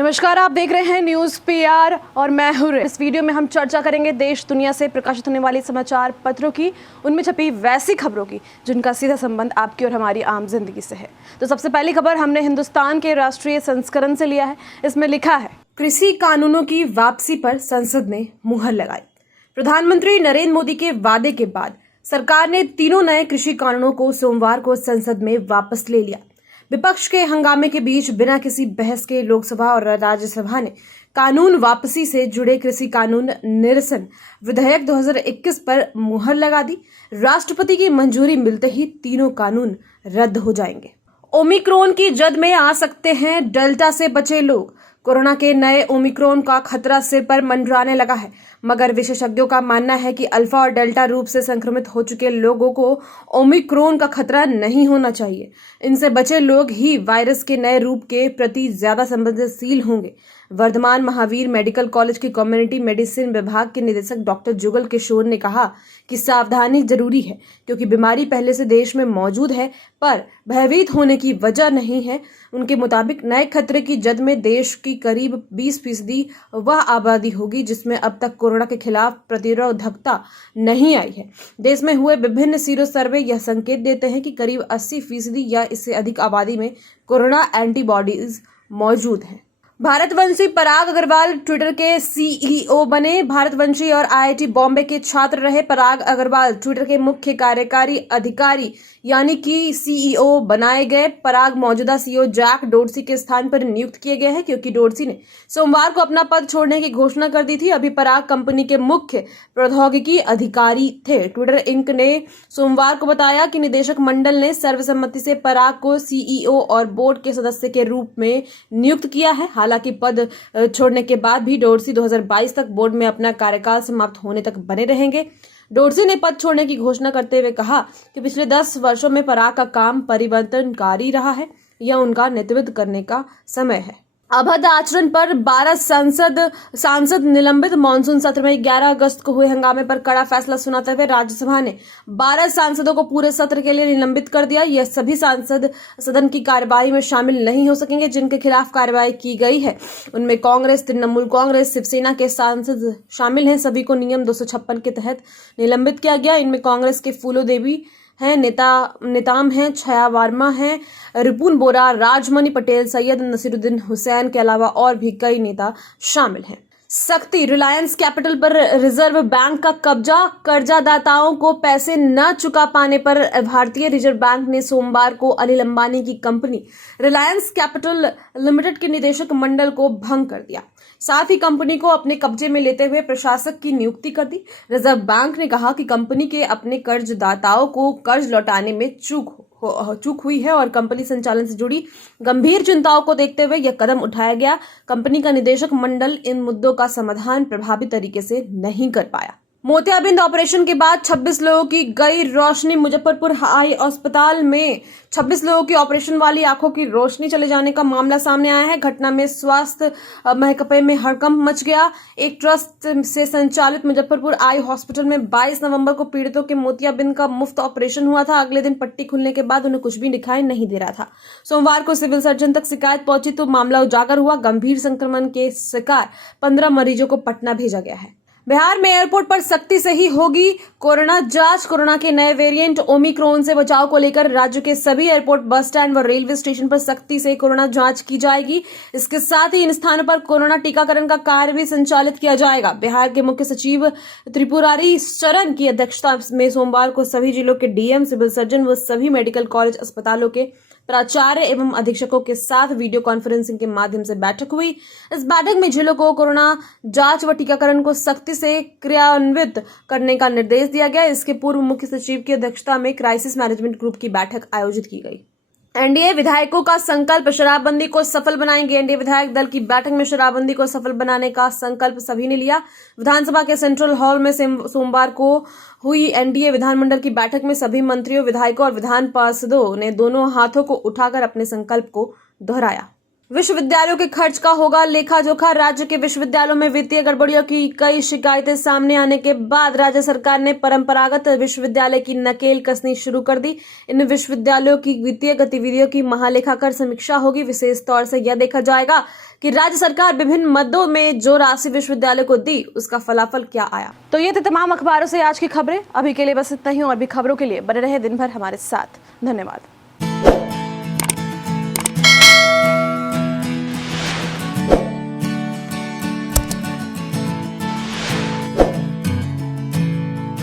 नमस्कार, आप देख रहे हैं न्यूज़ पीआर और मैं हूं। इस वीडियो में हम चर्चा करेंगे देश दुनिया से प्रकाशित होने वाली समाचार पत्रों की, उनमें छपी वैसी खबरों की जिनका सीधा संबंध आपकी और हमारी आम जिंदगी से है। तो सबसे पहली खबर हमने हिंदुस्तान के राष्ट्रीय संस्करण से लिया है। इसमें लिखा है, कृषि कानूनों की वापसी पर संसद ने मुहर लगाई। प्रधानमंत्री नरेंद्र मोदी के वादे के बाद सरकार ने तीनों नए कृषि कानूनों को सोमवार को संसद में वापस ले लिया। विपक्ष के हंगामे के बीच बिना किसी बहस के लोकसभा और राज्यसभा ने कानून वापसी से जुड़े कृषि कानून निरसन विधेयक 2021 पर मुहर लगा दी। राष्ट्रपति की मंजूरी मिलते ही तीनों कानून रद्द हो जाएंगे। ओमिक्रॉन की जद में आ सकते हैं, डेल्टा से बचे लोग। कोरोना के नए ओमिक्रॉन का खतरा सिर पर मंडराने लगा है, मगर विशेषज्ञों का मानना है कि अल्फा और डेल्टा रूप से संक्रमित हो चुके लोगों को ओमिक्रॉन का खतरा नहीं होना चाहिए। इनसे बचे लोग ही वायरस के नए रूप के प्रति ज्यादा संवेदनशील होंगे। वर्धमान महावीर मेडिकल कॉलेज के कम्युनिटी मेडिसिन विभाग के निदेशक डॉक्टर जुगल किशोर ने कहा कि सावधानी जरूरी है, क्योंकि बीमारी पहले से देश में मौजूद है, पर भयभीत होने की वजह नहीं है। उनके मुताबिक नए खतरे की जद में देश की करीब 20% वह आबादी होगी जिसमें अब तक कोरोना के खिलाफ प्रतिरोधकता नहीं आई है। देश में हुए विभिन्न सीरो सर्वे यह संकेत देते हैं कि करीब 80% या इससे अधिक आबादी में कोरोना एंटीबॉडीज मौजूद हैं। भारतवंशी पराग अग्रवाल ट्विटर के सीईओ बने। भारतवंशी और आईआईटी बॉम्बे के छात्र रहे पराग अग्रवाल ट्विटर के मुख्य कार्यकारी अधिकारी यानी कि सीईओ बनाए गए। पराग मौजूदा सीईओ जैक डोर्सी के स्थान पर नियुक्त किए गए हैं, क्योंकि डोर्सी ने सोमवार को अपना पद छोड़ने की घोषणा कर दी थी। अभी पराग कंपनी के मुख्य प्रौद्योगिकी अधिकारी थे। ट्विटर इंक ने सोमवार को बताया कि निदेशक मंडल ने सर्वसम्मति से पराग को सीईओ और बोर्ड के सदस्य के रूप में नियुक्त किया है। हालांकि पद छोड़ने के बाद भी डोर्सी 2022 तक बोर्ड में अपना कार्यकाल समाप्त होने तक बने रहेंगे। डोर्सी ने पद छोड़ने की घोषणा करते हुए कहा कि पिछले 10 वर्षों में पराग का काम परिवर्तनकारी रहा है। यह उनका नेतृत्व करने का समय है। अभद्र आचरण पर 12 सांसद निलंबित। मानसून सत्र में 11 अगस्त को हुए हंगामे पर कड़ा फैसला सुनाते हुए राज्यसभा ने 12 सांसदों को पूरे सत्र के लिए निलंबित कर दिया। यह सभी सांसद सदन की कार्यवाही में शामिल नहीं हो सकेंगे जिनके खिलाफ कार्रवाई की गई है। उनमें कांग्रेस, तृणमूल कांग्रेस, शिवसेना के सांसद शामिल हैं। सभी को नियम 256 के तहत निलंबित किया गया। इनमें कांग्रेस के फूलो देवी हैं, नेताम हैं, छया वर्मा हैं, रिपुन बोरा, राजमणि पटेल, सैयद नसीरुद्दीन हुसैन के अलावा और भी कई नेता शामिल हैं। सख्ती, रिलायंस कैपिटल पर रिजर्व बैंक का कब्जा। कर्जदाताओं को पैसे न चुका पाने पर भारतीय रिजर्व बैंक ने सोमवार को अनिल अंबानी की कंपनी रिलायंस कैपिटल लिमिटेड के निदेशक मंडल को भंग कर दिया। साथ ही कंपनी को अपने कब्जे में लेते हुए प्रशासक की नियुक्ति कर दी। रिजर्व बैंक ने कहा कि कंपनी के अपने कर्जदाताओं को कर्ज लौटाने में चूक हुई है और कंपनी संचालन से जुड़ी गंभीर चिंताओं को देखते हुए यह कदम उठाया गया। कंपनी का निदेशक मंडल इन मुद्दों का समाधान प्रभावी तरीके से नहीं कर पाया। मोतियाबिंद ऑपरेशन के बाद 26 लोगों की गई रोशनी। मुजफ्फरपुर हाई अस्पताल में 26 लोगों की ऑपरेशन वाली आंखों की रोशनी चले जाने का मामला सामने आया है। घटना में स्वास्थ्य महकमे में हड़कंप मच गया। एक ट्रस्ट से संचालित मुजफ्फरपुर आई हॉस्पिटल में 22 नवंबर को पीड़ितों के मोतियाबिंद का मुफ्त ऑपरेशन हुआ था। अगले दिन पट्टी खुलने के बाद उन्हें कुछ भी दिखाई नहीं दे रहा था। सोमवार को सिविल सर्जन तक शिकायत पहुंची तो मामला उजागर हुआ। गंभीर संक्रमण के शिकार 15 मरीजों को पटना भेजा गया है। बिहार में एयरपोर्ट पर सख्ती से ही होगी कोरोना जांच। कोरोना के नए वेरिएंट ओमिक्रॉन से बचाव को लेकर राज्य के सभी एयरपोर्ट, बस स्टैंड व रेलवे स्टेशन पर सख्ती से कोरोना जांच की जाएगी। इसके साथ ही इन स्थानों पर कोरोना टीकाकरण का कार्य भी संचालित किया जाएगा। बिहार के मुख्य सचिव त्रिपुरारी शरण की अध्यक्षता में सोमवार को सभी जिलों के डीएम, सिविल सर्जन व सभी मेडिकल कॉलेज अस्पतालों के प्राचार्य एवं अधीक्षकों के साथ वीडियो कॉन्फ्रेंसिंग के माध्यम से बैठक हुई। इस बैठक में जिलों को कोरोना जांच व टीकाकरण को सख्ती से क्रियान्वित करने का निर्देश दिया गया। इसके पूर्व मुख्य सचिव की अध्यक्षता में क्राइसिस मैनेजमेंट ग्रुप की बैठक आयोजित की गई। एनडीए विधायकों का संकल्प, शराबबंदी को सफल बनाएंगे। एनडीए विधायक दल की बैठक में शराबबंदी को सफल बनाने का संकल्प सभी ने लिया। विधानसभा के सेंट्रल हॉल में सोमवार को हुई एनडीए विधानमंडल की बैठक में सभी मंत्रियों, विधायकों और विधान पार्षदों ने दोनों हाथों को उठाकर अपने संकल्प को दोहराया। विश्वविद्यालयों के खर्च का होगा लेखा जोखा। राज्य के विश्वविद्यालयों में वित्तीय गड़बड़ियों की कई शिकायतें सामने आने के बाद राज्य सरकार ने परंपरागत विश्वविद्यालय की नकेल कसनी शुरू कर दी। इन विश्वविद्यालयों की वित्तीय गतिविधियों की महालेखाकर समीक्षा होगी। विशेष तौर से यह देखा जाएगा कि राज्य सरकार विभिन्न मदों में जो राशि विश्वविद्यालय को दी उसका फलाफल क्या आया। तो ये थे तमाम अखबारों से आज की खबरें। अभी के लिए बस इतना ही, और भी खबरों के लिए बने रहे दिन भर हमारे साथ। धन्यवाद।